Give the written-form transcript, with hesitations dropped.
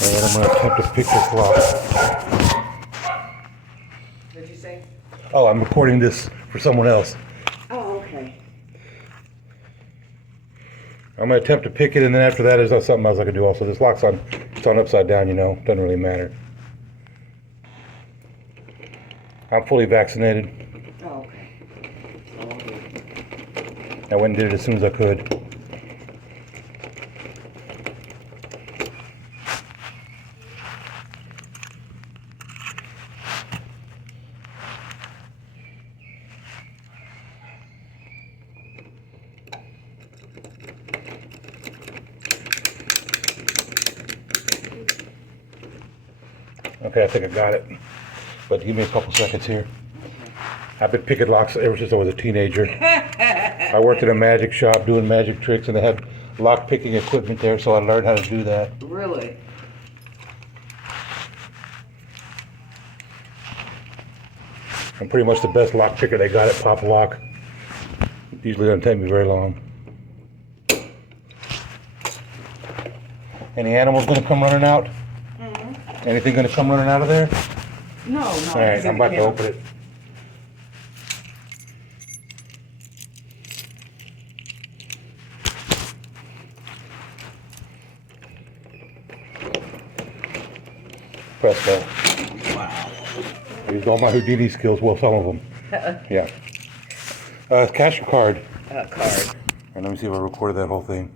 And I'm going to attempt to pick this lock. What'd you say? Oh, I'm recording this for someone else. Oh, okay. I'm going to attempt to pick it, and then after that, there's something else I can do also. This lock's on, it's on upside down, you know. Doesn't really matter. I'm fully vaccinated. Oh, okay. So I'll do it. I went and did it as soon as I could. Okay, I think I got it. But give me a couple seconds here. I've been picking locks ever since I was a teenager. I worked in a magic shop doing magic tricks, and they had lock picking equipment there, so I learned how to do that. Really? I'm pretty much the best lock picker they got at Pop Lock. Usually doesn't take me very long. Any animals gonna come running out? Mm-hmm. Anything gonna come running out of there? No, no. All right, I'm about to open it. Presto. Wow. I used all my Houdini skills, well, some of them. Yeah. Cash or card? Card. And let me see if I recorded that whole thing.